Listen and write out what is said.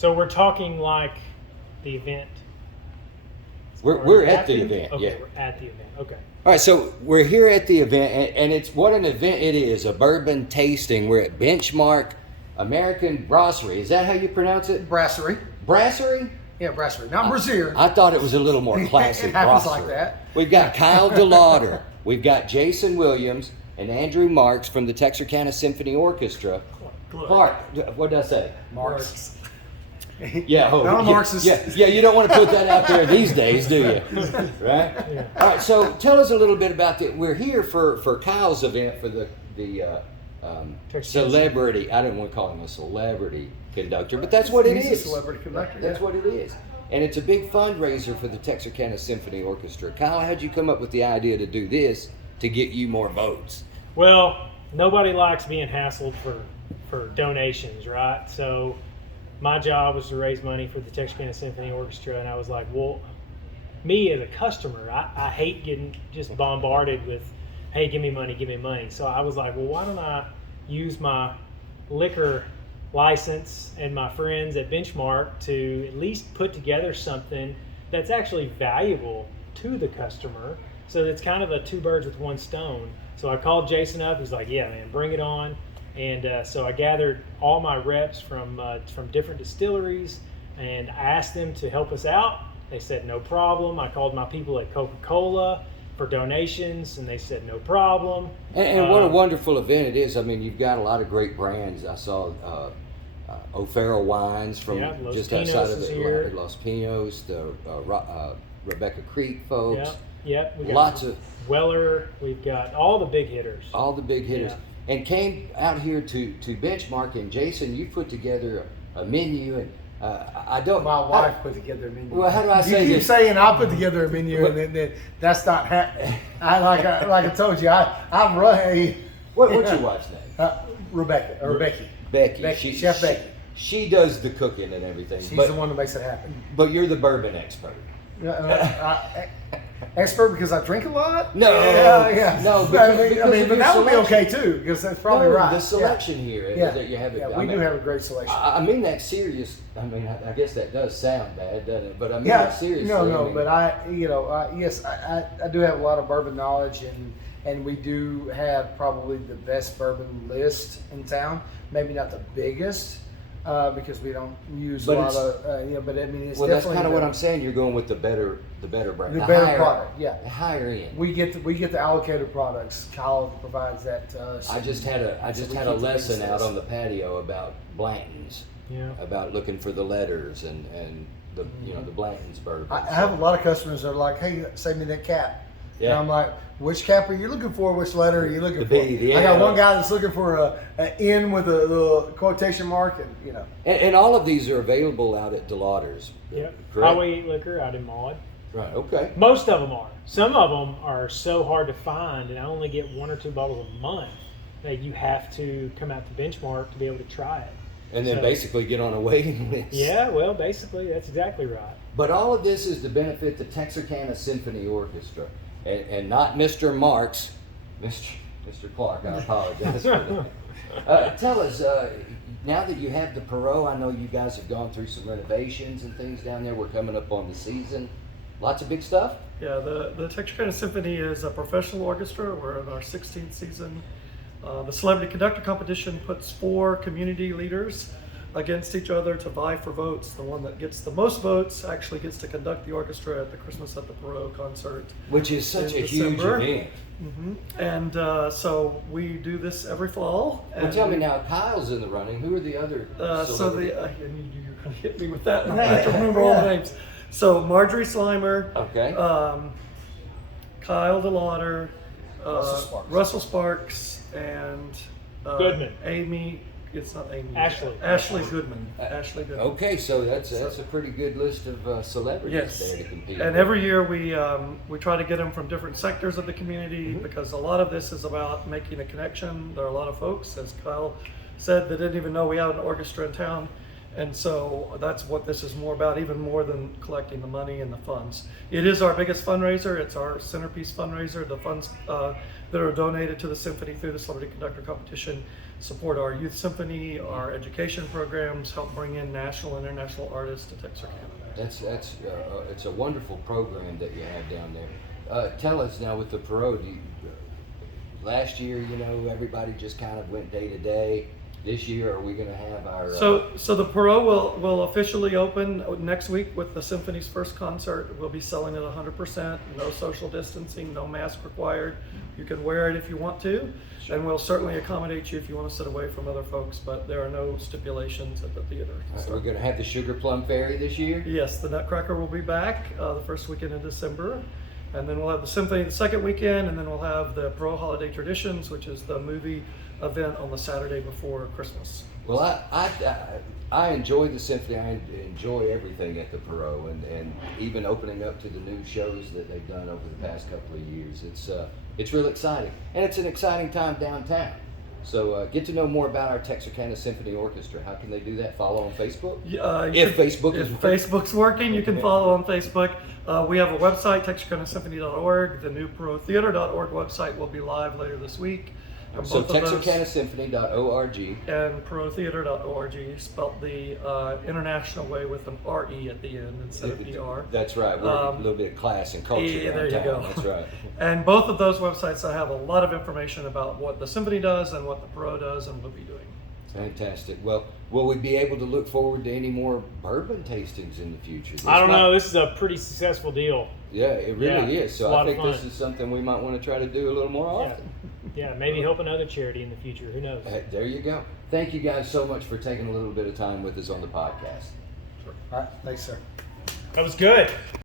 So we're talking like the event. We're at the event. Okay, Yeah. we're at the event. Okay. All right, so we're here at the event, and it's what an event it is, a bourbon tasting. We're at Benchmark American Brasserie. Is that how you pronounce it? Brasserie. Brasserie? Yeah, brasserie. Not brazier. I thought it was a little more classic. It happens brasserie. like that. We've got Kyle DeLauder. We've got Jason Williams and Andrew Marks from the Texarkana Symphony Orchestra. Clark, what did I say? Marks. Yeah, Not a yeah, Marxist. yeah, you don't want to put that out there these days, do you? Right? Yeah. All right, so tell us a little bit about that. We're here for Kyle's event for the celebrity. I don't want to call him a celebrity conductor, but that's what it He's is. a celebrity conductor. That's what it is. And it's a big fundraiser for the Texarkana Symphony Orchestra. Kyle, how'd you come up with the idea to do this to get you more votes? Well, nobody likes being hassled for donations, right? So my job was to raise money for the Texarkana Symphony Orchestra, and I was like, well, me as a customer, I hate getting just bombarded with, hey, give me money, give me money. So I was like, well, why don't I use my liquor license and my friends at Benchmark to at least put together something that's actually valuable to the customer. So it's kind of a two birds with one stone. So I called Jason up. He's like, yeah, man, bring it on. And so I gathered all my reps from different distilleries and asked them to help us out. They said, no problem. I called my people at Coca-Cola for donations, and they said, no problem. And what a wonderful event it is. I mean, you've got a lot of great brands. I saw O'Farrell Wines from Los just Pinos outside of is here. Atlanta, Los Pinos, the Rebecca Creek folks. Yep. We got Lots of Weller. We've got all the big hitters. all the big hitters, Yeah. and came out here to Benchmark. And Jason, you put together a menu, and I don't. My wife put together a menu. Well, how do I say You keep this? saying I put together a menu, and then that's not happening. Like I told you, I run a. What's your wife's name? Rebecca or Becky. Becky. Chef Becky. She does the cooking and everything. She's the one that makes it happen. But you're the bourbon expert. Expert because I drink a lot. No, yeah. no, But because but that would be okay too, because that's probably right. The selection here Yeah. that you have. Yeah, I we mean, do have a great selection. I mean that serious. I mean, I guess that does sound bad, doesn't it? But I mean Yeah, that seriously. no, I mean, but yes, I do have a lot of bourbon knowledge, and we do have probably the best bourbon list in town. Maybe not the biggest, because we don't use But a lot it's- of, but I mean, it's well, that's definitely kind of what I'm saying. You're going with the better brand, the better higher, product. Yeah, the higher end. we get the allocated products. Kyle provides that to us. I just had a we lesson keep the biggest out list. on the patio about Blanton's, Yeah. about looking for the letters and the the Blanton's bourbon. I have a lot of customers that are like, "Hey, save me that cap." Yeah. And I'm like, "Which cap are you looking for? Which letter are you looking The for?" B, the I got L. one guy that's looking for an N with a little quotation mark, and And all of these are available out at DeLauder's. Yep. Correct? Highway 8 Liquor out in Maud. Right. Okay. Most of them are. Some of them are so hard to find, and I only get 1 or 2 bottles a month that you have to come out to Benchmark to be able to try it. And then So- basically get on a waiting list. Yeah, well, basically, that's exactly right. But all of this is to benefit the Texarkana Symphony Orchestra, and not Mr. Marks, Mr. Clark. I apologize for that. Tell us, now that you have the Perot, I know you guys have gone through some renovations and things down there. We're coming up on the season. Lots of big stuff. Yeah, the Texarkana Symphony is a professional orchestra. We're in our 16th season. The Celebrity Conductor Competition puts 4 community leaders against each other to vie for votes. The one that gets the most votes actually gets to conduct the orchestra at the Christmas at the Perot concert. Which is such In a huge December. event. And so we do this every fall. Well, And tell me now, Kyle's in the running. Who are the other? So celebrities? you're going to hit me with that. And I have to remember all the names. So Marjorie Slimer, Okay. Kyle DeLauder, Russell Sparks. Russell Sparks, and Goodman. Amy. It's not Amy. Ashley. Ashley Goodman. Ashley Goodman. Okay, so that's a pretty good list of celebrities Yes. there to compete. And with. every year we try to get them from different sectors of the community Mm-hmm. because a lot of this is about making a connection. There are a lot of folks, as Kyle said, that didn't even know we had an orchestra in town. And so that's what this is more about, even more than collecting the money and the funds. It is our biggest fundraiser. It's our centerpiece fundraiser. The funds that are donated to the symphony through the Celebrity Conductor Competition support our youth symphony, our education programs, help bring in national and international artists to Texarkana. It's a wonderful program that you have down there. Tell us now with the Perot, last year, everybody just kind of went day to day. This year, are we going to have our? So the Perot will officially open next week with the symphony's first concert. We'll be selling it 100%. No social distancing, no mask required. You can wear it if you want to, and we'll certainly accommodate you if you want to sit away from other folks. But there are no stipulations at the theater. We're going to have the Sugar Plum Fairy this year. Yes, the Nutcracker will be back the first weekend in December. And then we'll have the symphony the second weekend, and then we'll have the Perot Holiday Traditions, which is the movie event on the Saturday before Christmas. Well, I enjoy the symphony. I enjoy everything at the Perot, and even opening up to the new shows that they've done over the past couple of years. It's real exciting, and it's an exciting time downtown. So get to know more about our Texarkana Symphony Orchestra. How can they do that? Follow on Facebook? If Facebook's working, you can follow on Facebook. We have a website, texarkanasymphony.org. The new PerotTheater.org website will be live later this week. And So both of those- texarkanasymphony.org. and PerotTheater.org, spelled the international way with an R-E at the end instead of E-R. That's right. We're a little bit of class and culture Yeah, there you downtown. go. That's right. And both of those websites have a lot of information about what the symphony does and what the Perot does and will be doing. Fantastic. Well, will we be able to look forward to any more bourbon tastings in the future? I don't know. This is a pretty successful deal. Yeah, it really is. it's So a lot I of think this fun. is something we might want to try to do a little more often. Yeah, maybe help another charity in the future. Who knows? There you go. Thank you guys so much for taking a little bit of time with us on the podcast. All right, thanks, sir. That was good.